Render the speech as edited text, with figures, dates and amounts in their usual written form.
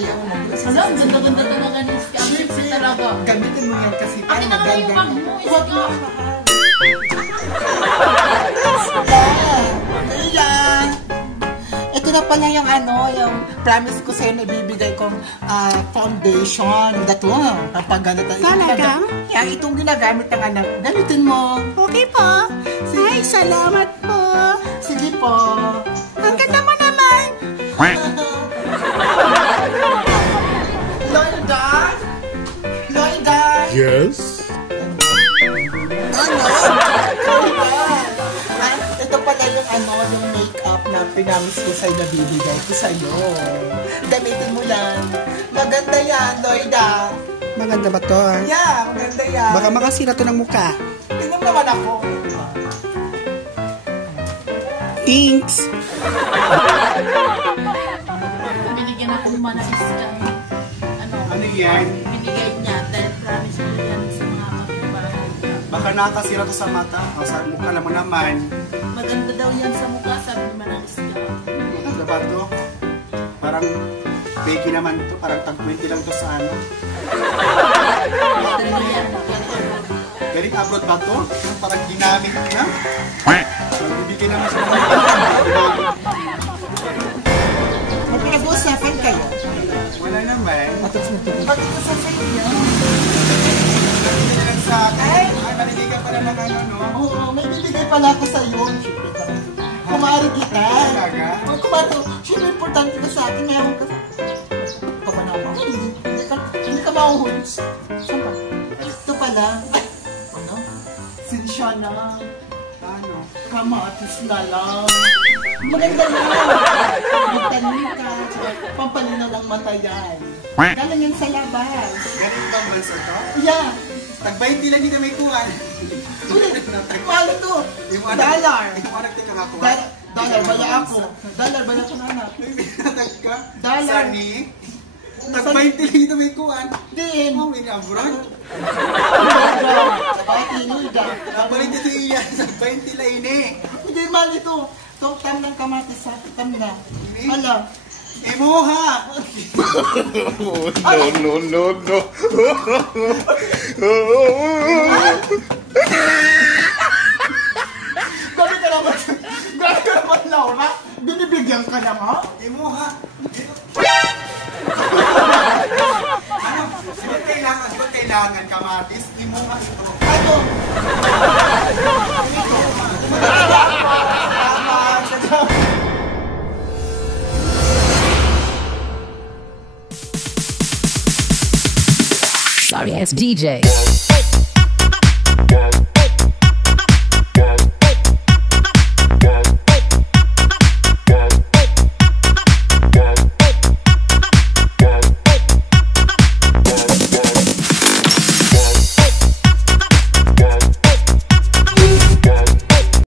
kaya mo. Ano, ang ganda-ganda talaga ni Scam. Sexy talaga. Gamitin mo yan kasi Akin na nga yung mag mo, Scam. Ayan. Ito na pala yung yung promise ko sa'yo na ibibigay kong foundation. Dato, kapag ganito. Talaga? Yan, itong ginagamit ng anak. Gamitin mo. Okay po. Ay, salamat po. Sige po. Ang ganda mo naman. Loida? Loida? Yes? Ito pala yung yung makeup na pinamis ko sa'yo na bibigay ko sa'yo. Gamitin mo yan. Maganda yan, Loida. Maganda ba to? Yeah, maganda yan. Baka makasira to ng mukha. Tingnan naman ako. Thanks. Binigyan ako naman ng Scam. Ano yan? Binigay niya dahil promise niya yan sa mga kapitbahay. Baka nakasira to sa mata. O sa mukha mo naman. Maganda daw yan sa mukha, sabi naman ng Scam. Ano ba to? Parang fake naman to. Parang tag 20 lang to sa ano. Maganda yan. Galing abroad ba to? Yung parang ginamit na? Magbibigay naman sa mga. May pinag-uusapan kayo. Wala naman. Bakit ko sa sa'yo yan? Hindi lang sa akin. Ay, maniligan pala ng ano, no? Oo, may bibigay pala ako sa'yo. Kumari kita. Talaga? Kumari, siyempre importante ka sa akin. Ngayon ka. Ikaw ba naman? Hindi ka mahuhulos. Saan ba? Ito pala. Ano? Sinsya na. Ano? Kamatis na lang. Maganda lang. Magtanim ka. Pampalinaw ng mata yan. Galing yan sa labas. Galing bang bansa to? Yeah. Tag 20 lang hindi na may kuhan. Mahal ito. Dollar. Yung anak tika nga kuhan. Dollar bala ako. Dollar bala ko na anak. May pinatag ka? Dollar. Sani? Tag 20 lang hindi na may kuhan. Din. Oh, may abroad. Kapalit ito iya. Tag 20 lang ini. Hindi mahal ito. Itong tam ng kamatis sa tam na. Hala. Emuha! No, no, no, no. Gabi ka naman. Gabi ka naman, Laura. Binibigyan ka naman. Emuha! Ano? Di ba kailangan kamatis? Emuha ito. Ano? Sorry ass DJ.